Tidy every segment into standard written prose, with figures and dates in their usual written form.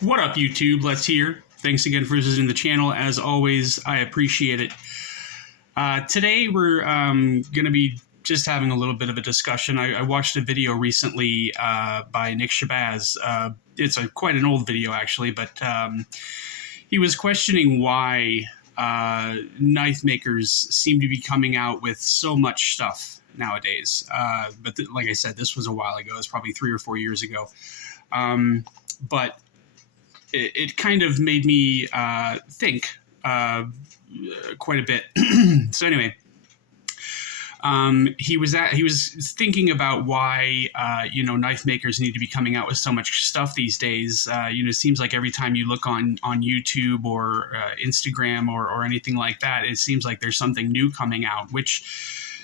What up, YouTube? Let's hear. Thanks again for visiting the channel. As always, I appreciate it. Today, we're going to be just having a little bit of a discussion. I watched a video recently by Nick Shabazz. It's quite an old video, actually, but he was questioning why knife makers seem to be coming out with so much stuff nowadays. But like I said, this was a while ago. It was probably 3 or 4 years ago. But it kind of made me think quite a bit. So anyway, he was thinking about why knife makers need to be coming out with so much stuff these days. It seems like every time you look on YouTube or Instagram or anything like that, it seems like there's something new coming out, which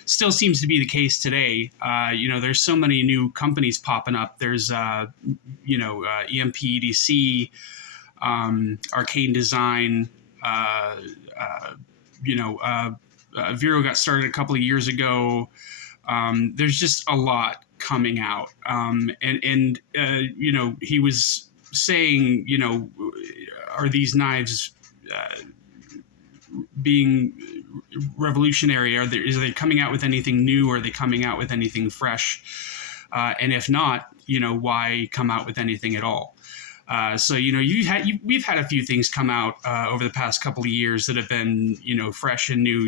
still seems to be the case today. There's so many new companies popping up. There's EMP EDC, ARKANE Design. VERO got started a couple of years ago. There's just a lot coming out. He was saying, are these knives being revolutionary? Is they coming out with anything new? Or are they coming out with anything fresh? And if not, why come out with anything at all? We've had a few things come out over the past couple of years that have been, fresh and new.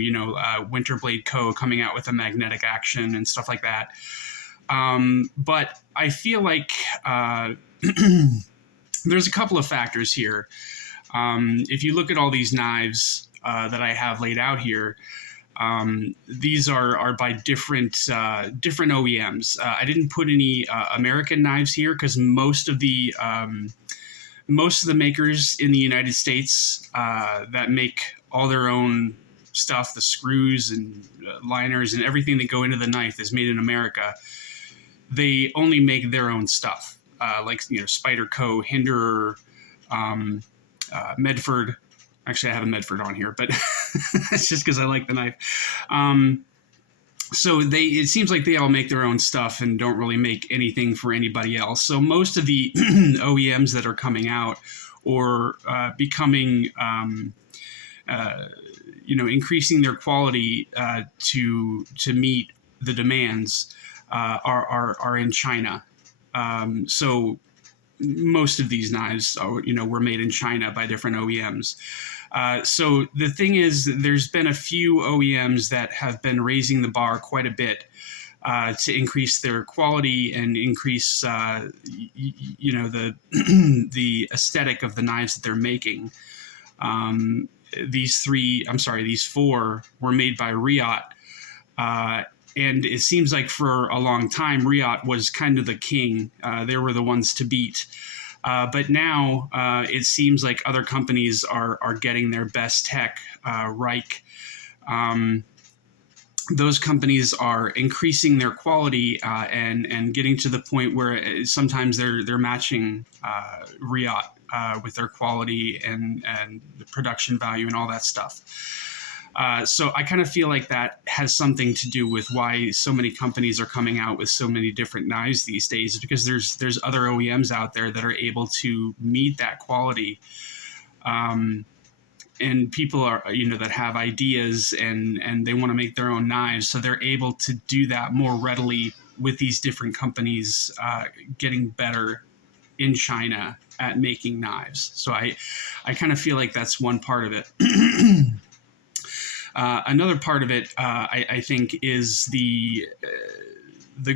Winterblade Co. coming out with a magnetic action and stuff like that. But I feel like there's a couple of factors here. If you look at all these knives that I have laid out here, these are by different OEMs. I didn't put any American knives here because most of the makers in the United States that make all their own stuff, the screws and liners and everything that go into the knife is made in America. They only make their own stuff, like Spyderco, Hinderer, Medford. Actually, I have a Medford on here, but it's just because I like the knife. So it seems like they all make their own stuff and don't really make anything for anybody else. So most of the OEMs that are coming out or becoming, increasing their quality to meet the demands are in China. So most of these knives were made in China by different OEMs. So the thing is, there's been a few OEMs that have been raising the bar quite a bit to increase their quality and increase, the aesthetic of the knives that they're making. These four were made by REDENCION. And it seems like for a long time, REDENCION was kind of the king. They were the ones to beat. But now it seems like other companies are getting their best tech. Those companies are increasing their quality and getting to the point where sometimes they're matching REDENCION with their quality and the production value and all that stuff. So I kind of feel like that has something to do with why so many companies are coming out with so many different knives these days, because there's other OEMs out there that are able to meet that quality. And people are, that have ideas and they want to make their own knives. So they're able to do that more readily with these different companies getting better in China at making knives. So I kind of feel like that's one part of it. Another part of it, I think, is the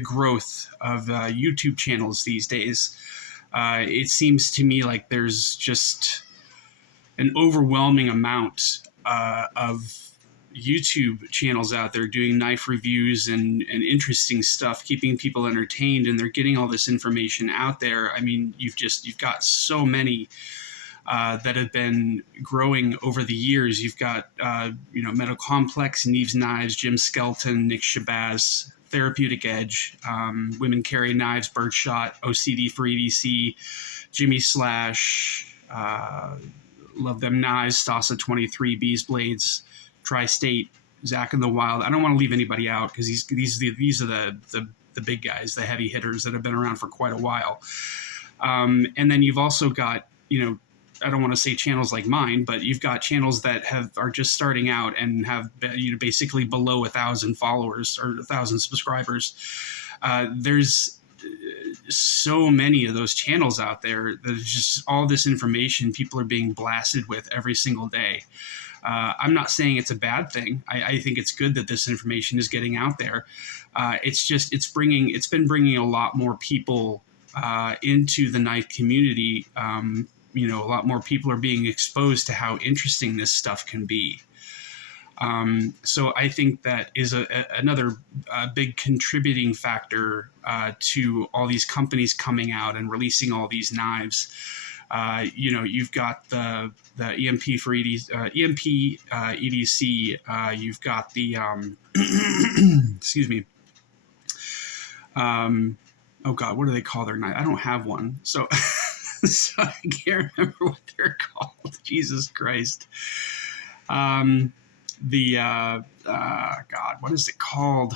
growth of YouTube channels these days. It seems to me like there's just an overwhelming amount of YouTube channels out there doing knife reviews and interesting stuff, keeping people entertained, and they're getting all this information out there. I mean, you've got so many that have been growing over the years. You've got, Metal Complex, Neves Knives, Jim Skelton, Nick Shabazz, Therapeutic Edge, Women Carry Knives, Birdshot, OCD for EDC, Jimmy Slash, Love Them Knives, Stasa 23, Bees Blades, Tri-State, Zach in the Wild. I don't want to leave anybody out because these are the big guys, the heavy hitters that have been around for quite a while. And then you've also got you know, I don't want to say channels like mine, but you've got channels that are just starting out and have, you know, basically below 1,000 followers or 1,000 subscribers. There's so many of those channels out there. There's just all this information people are being blasted with every single day. I'm not saying it's a bad thing. I think it's good that this information is getting out there. It's been bringing a lot more people into the knife community. You know, a lot more people are being exposed to how interesting this stuff can be. So I think that is another big contributing factor to all these companies coming out and releasing all these knives. You know, you've got the EMP for EDC. You've got the excuse me. Oh God, what do they call their knife? I don't have one, so so I can't remember what they're called. Jesus Christ. God, what is it called?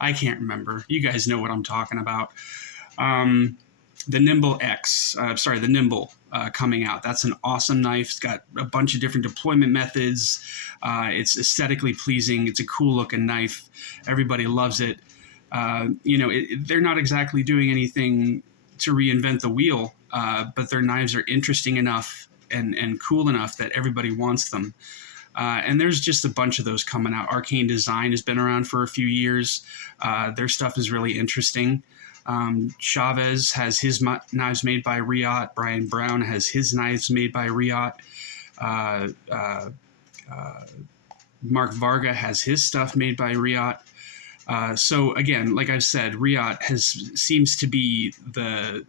I can't remember. You guys know what I'm talking about. The Nimble X, the Nimble coming out. That's an awesome knife. It's got a bunch of different deployment methods. It's aesthetically pleasing. It's a cool looking knife. Everybody loves it. You know, they're not exactly doing anything to reinvent the wheel, but their knives are interesting enough and cool enough that everybody wants them. And there's just a bunch of those coming out. ARKANE Design has been around for a few years. Their stuff is really interesting. CHAVES has his knives made by REDENCION. Brian Brown has his knives made by REDENCION. Mark Varga has his stuff made by REDENCION. So again, like I've said, REDENCION seems to be the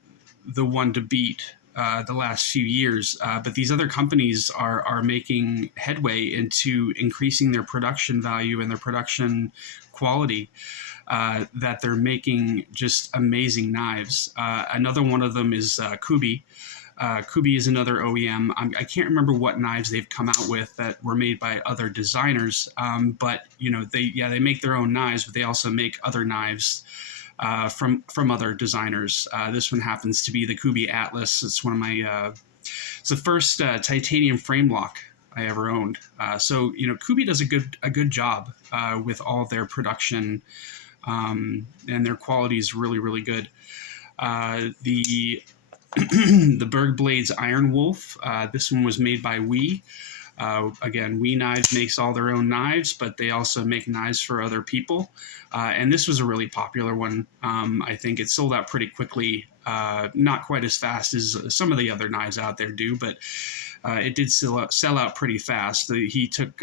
one to beat the last few years, but these other companies are making headway into increasing their production value and their production quality. That they're making just amazing knives. Another one of them is KUBEY. KUBEY is another OEM. I can't remember what knives they've come out with that were made by other designers, but you know, they make their own knives, but they also make other knives from other designers. This one happens to be the KUBEY Atlas. It's one of my it's the first titanium frame lock I ever owned. So you know, KUBEY does a good job with all their production. And their quality is really, really good. The the BERG Blades Iron Wolf. This one was made by WE. Again, WE Knives makes all their own knives, but they also make knives for other people. And this was a really popular one. I think it sold out pretty quickly. Not quite as fast as some of the other knives out there do, but it did sell out pretty fast. He took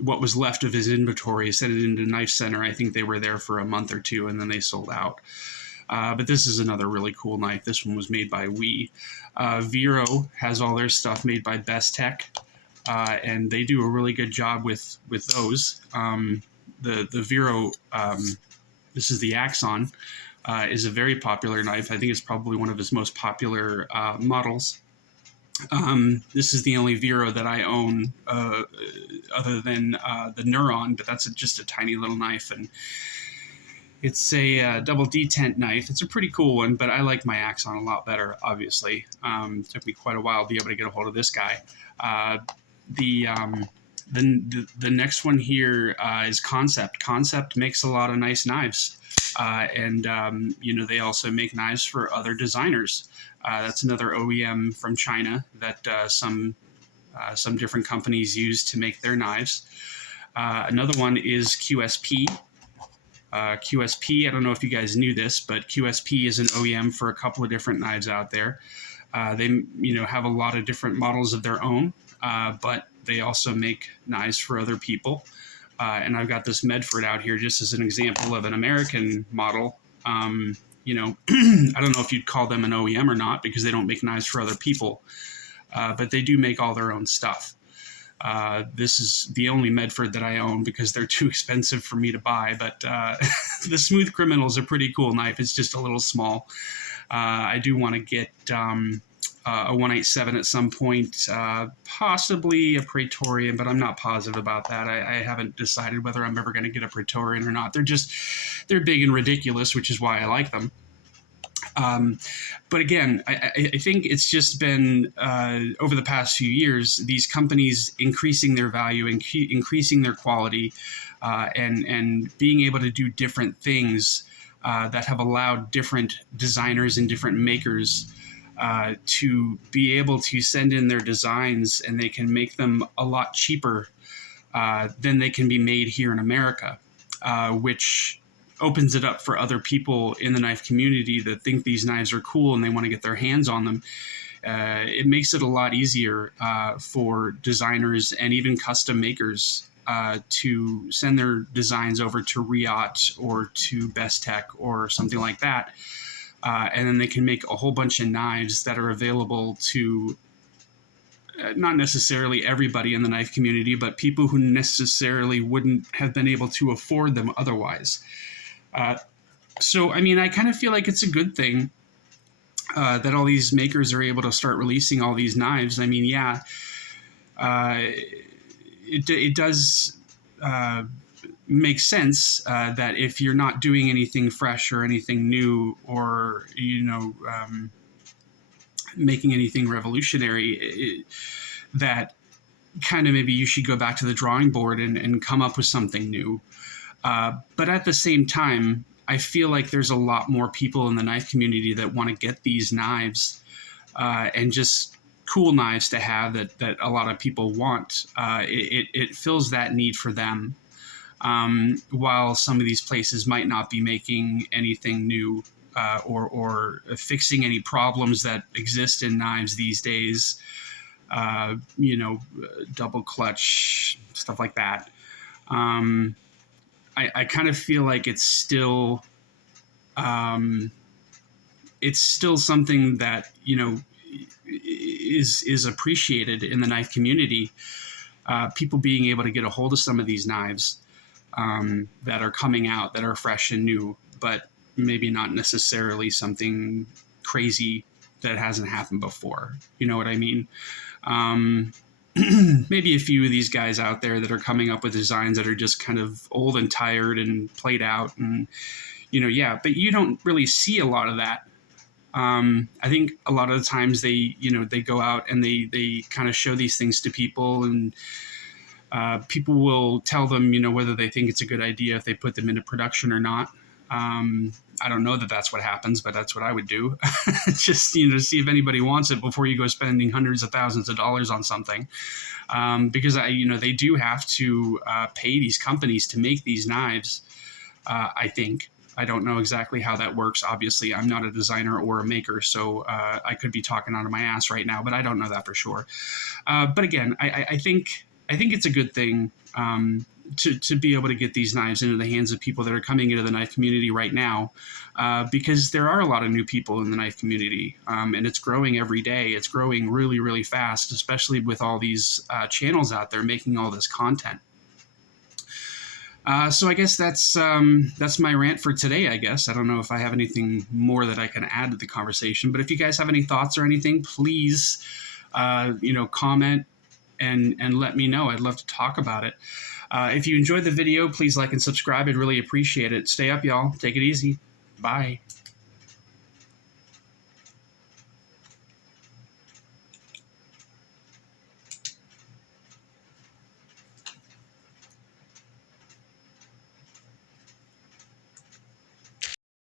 what was left of his inventory, sent it into Knife Center. I think they were there for a month or two, and then they sold out. But this is another really cool knife. This one was made by WE. VERO has all their stuff made by Best Tech, and they do a really good job with those. The VERO, this is the AXON, is a very popular knife. I think it's probably one of his most popular models. This is the only VERO that I own other than the Neuron, but that's just a tiny little knife, and it's a double detent knife. It's a pretty cool one, but I like my AXON a lot better, obviously. It took me quite a while to be able to get a hold of this guy. The next one here is KANSEPT. KANSEPT makes a lot of nice knives, and you know, they also make knives for other designers. That's another OEM from China that some different companies use to make their knives. Another one is QSP. QSP, I don't know if you guys knew this, but QSP is an OEM for a couple of different knives out there. They have a lot of different models of their own, but they also make knives for other people. And I've got this Medford out here just as an example of an American model. I don't know if you'd call them an OEM or not because they don't make knives for other people, but they do make all their own stuff. This is the only Medford that I own because they're too expensive for me to buy, but the Smooth Criminal is a pretty cool knife. It's just a little small. I do want to get a 187 at some point, possibly a Praetorian, but I'm not positive about that. I haven't decided whether I'm ever going to get a Praetorian or not. They're big and ridiculous, which is why I like them. But again, I think it's just been over the past few years, these companies increasing their value, increasing their quality, and being able to do different things that have allowed different designers and different makers to be able to send in their designs, and they can make them a lot cheaper than they can be made here in America, which opens it up for other people in the knife community that think these knives are cool and they want to get their hands on them. It makes it a lot easier for designers and even custom makers to send their designs over to Riot or to Best Tech or something like that. And then they can make a whole bunch of knives that are available to not necessarily everybody in the knife community, but people who necessarily wouldn't have been able to afford them otherwise. So, I mean, I kind of feel like it's a good thing that all these makers are able to start releasing all these knives. I mean, yeah, it does make sense that if you're not doing anything fresh or anything new, or, you know, making anything revolutionary, that kind of maybe you should go back to the drawing board and come up with something new. But at the same time, I feel like there's a lot more people in the knife community that want to get these knives and just cool knives to have that a lot of people want. It fills that need for them, while some of these places might not be making anything new or fixing any problems that exist in knives these days. You know, double clutch, stuff like that. I kind of feel like it's still something that, you know, is appreciated in the knife community. People being able to get a hold of some of these knives that are coming out, that are fresh and new, but maybe not necessarily something crazy that hasn't happened before. You know what I mean? Maybe a few of these guys out there that are coming up with designs that are just kind of old and tired and played out, and, you know, yeah, but you don't really see a lot of that. I think a lot of the times they go out and they kind of show these things to people, and people will tell them, you know, whether they think it's a good idea if they put them into production or not. I don't know that that's what happens, but that's what I would do. Just, you know, see if anybody wants it before you go spending hundreds of thousands of dollars on something. Because they do have to pay these companies to make these knives. I think. I don't know exactly how that works. Obviously, I'm not a designer or a maker, so I could be talking out of my ass right now, but I don't know that for sure. But again, I think it's a good thing to be able to get these knives into the hands of people that are coming into the knife community right now, because there are a lot of new people in the knife community, and it's growing every day. It's growing really, really fast, especially with all these channels out there making all this content. So I guess that's my rant for today, I guess. I don't know if I have anything more that I can add to the conversation, but if you guys have any thoughts or anything, please, comment and let me know. I'd love to talk about it. If you enjoyed the video, please like and subscribe. I'd really appreciate it. Stay up, y'all. Take it easy. Bye.